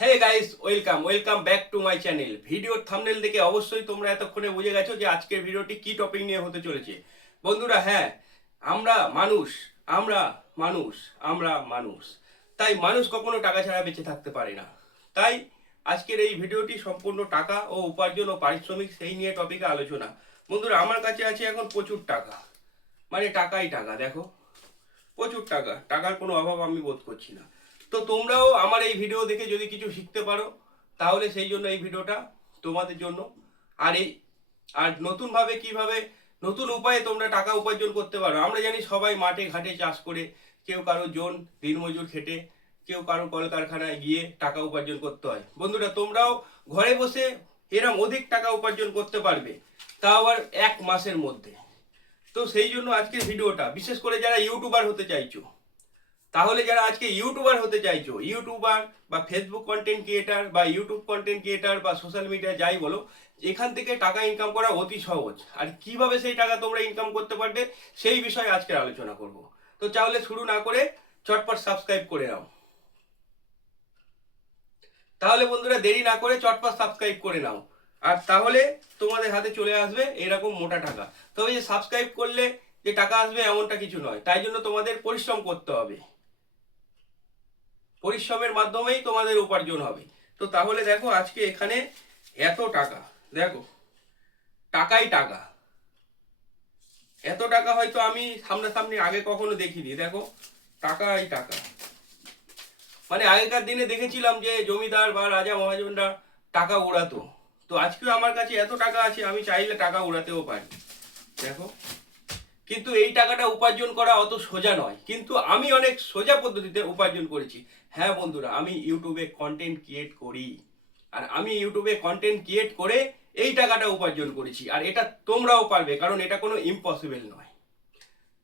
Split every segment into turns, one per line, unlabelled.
আরে guys welcome welcome back to my channel ভিডিওর thumbnail দেখে অবশ্যই তোমরা এতক্ষণে বুঝে গেছো যে আজকের ভিডিওটি কি টপিক নিয়ে হতে চলেছে। বন্ধুরা হ্যাঁ আমরা মানুষ আমরা মানুষ আমরা মানুষ। তাই মানুষ কখনো টাকা ছাড়া বেঁচে থাকতে পারে না। তাই আজকের এই ভিডিওটি সম্পূর্ণ টাকা ও উপার্জন ও পারিশ্রমিক সেই নিয়ে টপিকে আলোচনা। বন্ধুরা, আমার কাছে আছে এখন প্রচুর টাকা। মানে টাকাই টাকা, দেখো। প্রচুর টাকা, টাকার কোনো অভাব আমি বোধ করছি না। তো তোমরাও আমার এই ভিডিও দেখে যদি কিছু শিখতে পারো, তাহলে সেই জন্য এই ভিডিওটা তোমাদের জন্য। আর এই, আর নতুনভাবে কীভাবে, নতুন উপায়ে তোমরা টাকা উপার্জন করতে পারো। আমরা জানি সবাই মাঠে ঘাটে চাষ করে কেউ কারও জোন, দিনমজুর খেটে কেউ কারও কলকারখানায় গিয়ে টাকা উপার্জন করতে হয়। বন্ধুরা, তোমরাও ঘরে বসে এরম অধিক টাকা উপার্জন করতে পারবে, তাও আবার এক মাসের মধ্যে। তো সেই জন্য আজকের ভিডিওটা বিশেষ করে যারা ইউটিউবার হতে চাইছো তাহলে যারা আজকে ইউটিউবার হতে চাইছো ইউটিউবার বা ফেসবুক কন্টেন্ট ক্রিয়েটার বা ইউটিউব কন্টেন্ট ক্রিয়েটার বা সোশ্যাল মিডিয়া যাই বলো, এখান থেকে টাকা ইনকাম করা অতি সহজ। আর কীভাবে সেই টাকা তোমরা ইনকাম করতে পারবে, সেই বিষয়ে আজকে আলোচনা করব। তো তাহলে শুরু না করে চটপট সাবস্ক্রাইব করে নাও। তাহলে বন্ধুরা দেরি না করে চটপট সাবস্ক্রাইব করে নাও। আর তাহলে তোমাদের হাতে চলে আসবে এরকম মোটা টাকা। তবে যে সাবস্ক্রাইব করলে যে টাকা আসবে এমনটা কিছু নয়, তাই জন্য তোমাদের পরিশ্রম করতে হবে। পরিশ্রমের মাধ্যমেই তোমাদের উপার্জন হবে। তো তাহলে দেখো, আজকে এখানে এত টাকা, দেখো, টাকাই টাকা। এত টাকা হয়তো আমি সামনাসামনি আগে কখনো দেখিনি, দেখো, টাকাই টাকা। মানে আগেকার দিনে দেখেছিলাম যে জমিদার বা রাজা মহাজনরা টাকা উড়াতো। তো আজকেও আমার কাছে এত টাকা আছে, আমি চাইলে টাকা উড়াতেও পারি। দেখো কিন্তু এই টাকাটা উপার্জন করা অত সোজা নয়। কিন্তু আমি অনেক সোজা পদ্ধতিতে উপার্জন করেছি। হ্যাঁ বন্ধুরা, আমি ইউটিউবে কন্টেন্ট ক্রিয়েট করি। আর আমি ইউটিউবে কন্টেন্ট ক্রিয়েট করে এই টাকাটা উপার্জন করেছি। আর এটা তোমরাও পারবে, কারণ এটা কোনো ইম্পসিবল নয়।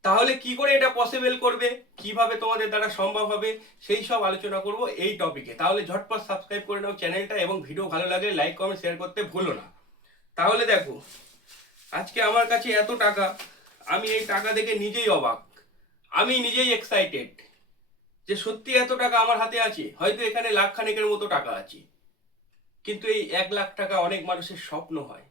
তাহলে কি করে এটা পসিবল করবে? কীভাবে তোমাদের দ্বারা সম্ভব হবে? সেই সব আলোচনা করব এই টপিকে তাহলে ঝটপট সাবস্ক্রাইব করে নাও চ্যানেলটা এবং ভিডিও ভালো লাগলে লাইক কমেন্ট শেয়ার করতে ভুলো না। তাহলে দেখো, আজকে আমার কাছে এত টাকা আমি এই টাকা দেখে নিজেই অবাক। আমি নিজেই এক্সাইটেড যে সত্যি এত টাকা আমার হাতে আছে, হয়তো এখানে লাখ খানেকের মতো টাকা আছে। কিন্তু এই এক লাখ টাকা অনেক মানুষের স্বপ্ন হয়।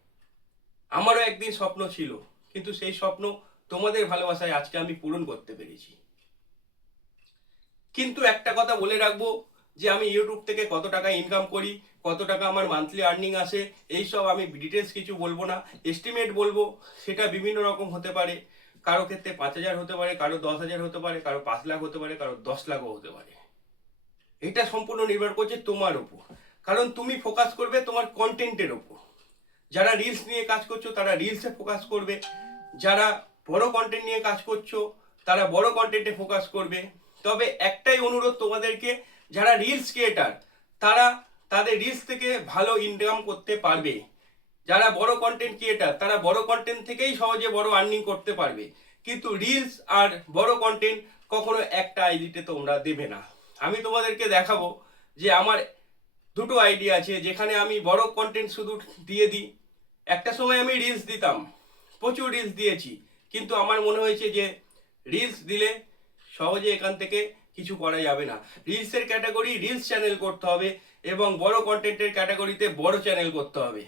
আমারও একদিন স্বপ্ন ছিল, কিন্তু সেই স্বপ্ন তোমাদের ভালোবাসায় আজকে আমি পূরণ করতে পেরেছি। কিন্তু একটা কথা বলে রাখব যে আমি ইউটিউব থেকে কত টাকা ইনকাম করি কত টাকা আমার মান্থলি আর্নিং আসে, এইসব আমি ডিটেলস কিছু বলব না এস্টিমেট বলব, সেটা বিভিন্ন রকম হতে পারে। কারও ক্ষেত্রে পাঁচ হাজার হতে পারে, কারও দশ হাজার হতে পারে, কারও পাঁচ লাখ হতে পারে, কারও দশ লাখও হতে পারে। এটা সম্পূর্ণ নির্ভর করছে তোমার ওপর কারণ তুমি ফোকাস করবে তোমার কন্টেন্টের ওপর যারা রিলস নিয়ে কাজ করছ, তারা রিলসে ফোকাস করবে। যারা বড় কন্টেন্ট নিয়ে কাজ করছ, তারা বড় কন্টেন্টে ফোকাস করবে। তবে একটাই অনুরোধ তোমাদেরকে, যারা রিলস ক্রিয়েটার তারা তাদের রিলস থেকে ভালো ইনকাম করতে পারবে। যারা বড় কন্টেন্ট ক্রিয়েটার তারা বড় কন্টেন্ট থেকেই সহজে বড় আর্নিং করতে পারবে। কিন্তু রিলস আর বড় কন্টেন্ট কখনো একটা আইডিতে তোমরা দেবে না। আমি তোমাদেরকে দেখাবো যে আমার দুটো আইডি আছে, যেখানে আমি বড় কন্টেন্ট শুধু দিয়ে দিই। একটা সময় আমি রিলস দিতাম, প্রচুর রিলস দিয়েছি। কিন্তু আমার মনে হয়েছে যে রিলস দিলে সহজে এখান থেকে কিছু করা যাবে না। রিলসের ক্যাটাগরি রিলস চ্যানেল করতে হবে। এবং বড় কন্টেন্টের ক্যাটাগরিতে বড় চ্যানেল করতে হবে।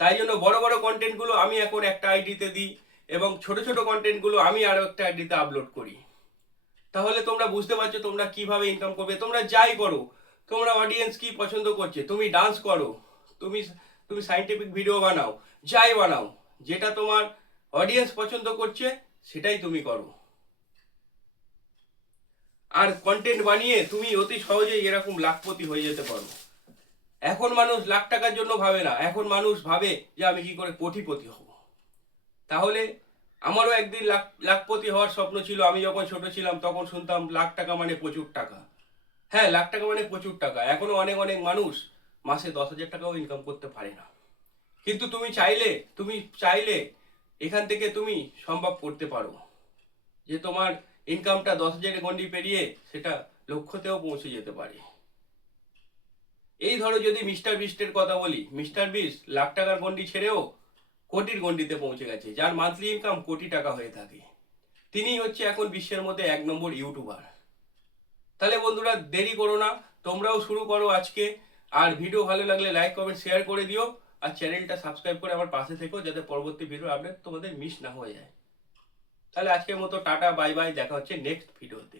তাই জন্য বড় বড় কন্টেন্টগুলো আমি এখন একটা আইডিতে দিই এবং ছোট ছোট কন্টেন্টগুলো আমি আরও একটা আইডিতে আপলোড করি। তাহলে তোমরা বুঝতে পারছ তোমরা কীভাবে ইনকাম করবে। তোমরা যাই করো, তোমরা অডিয়েন্স কি পছন্দ করছে, তুমি ডান্স করো, তুমি তুমি সাইন্টিফিক ভিডিও বানাও, যাই বানাও, যেটা তোমার অডিয়েন্স পছন্দ করছে, সেটাই তুমি করো। আর কন্টেন্ট বানিয়ে তুমি অতি সহজেই এরকম লাখপতি হয়ে যেতে পারো। এখন মানুষ লাখ টাকার জন্য ভাবে না। এখন মানুষ ভাবে যে আমি কি করে কোটিপতি হব। তাহলে আমারও একদিন লাখ, লাখপতি হওয়ার স্বপ্ন ছিল। আমি যখন ছোট ছিলাম তখন শুনতাম লাখ টাকা মানে প্রচুর টাকা। হ্যাঁ লাখ টাকা মানে প্রচুর টাকা। এখনও অনেক অনেক মানুষ মাসে দশ হাজার টাকাও ইনকাম করতে পারে না। কিন্তু তুমি চাইলে তুমি চাইলে এখান থেকে তুমি সম্ভব করতে পারো। যে তোমার ইনকামটা দশ হাজারের গন্ডি পেরিয়ে সেটা লক্ষ্যতেও পৌঁছে যেতে পারে। এই ধরো যদি মিস্টার বিস্টের কথা বলি, মিস্টার বিস্ট লাখ টাকার গন্ডি ছেড়েও কোটির গন্ডিতে পৌঁছে গেছে, যার মান্থলি ইনকাম কোটি টাকা হয়ে থাকে। তিনি হচ্ছে এখন বিশ্বের মধ্যে এক নম্বর ইউটিউবার তাহলে বন্ধুরা, দেরি করো না, তোমরাও শুরু করো আজকে। আর ভিডিও ভালো লাগলে লাইক কমেন্ট শেয়ার করে দিও। আর চ্যানেলটা সাবস্ক্রাইব করে আমার পাশে থেকো, যাতে পরবর্তী ভিডিও আপডেট তোমাদের মিস না হয়ে যায়। তাহলে আজকের মতো টাটা বাই বাই দেখা হচ্ছে নেক্সট ভিডিওতে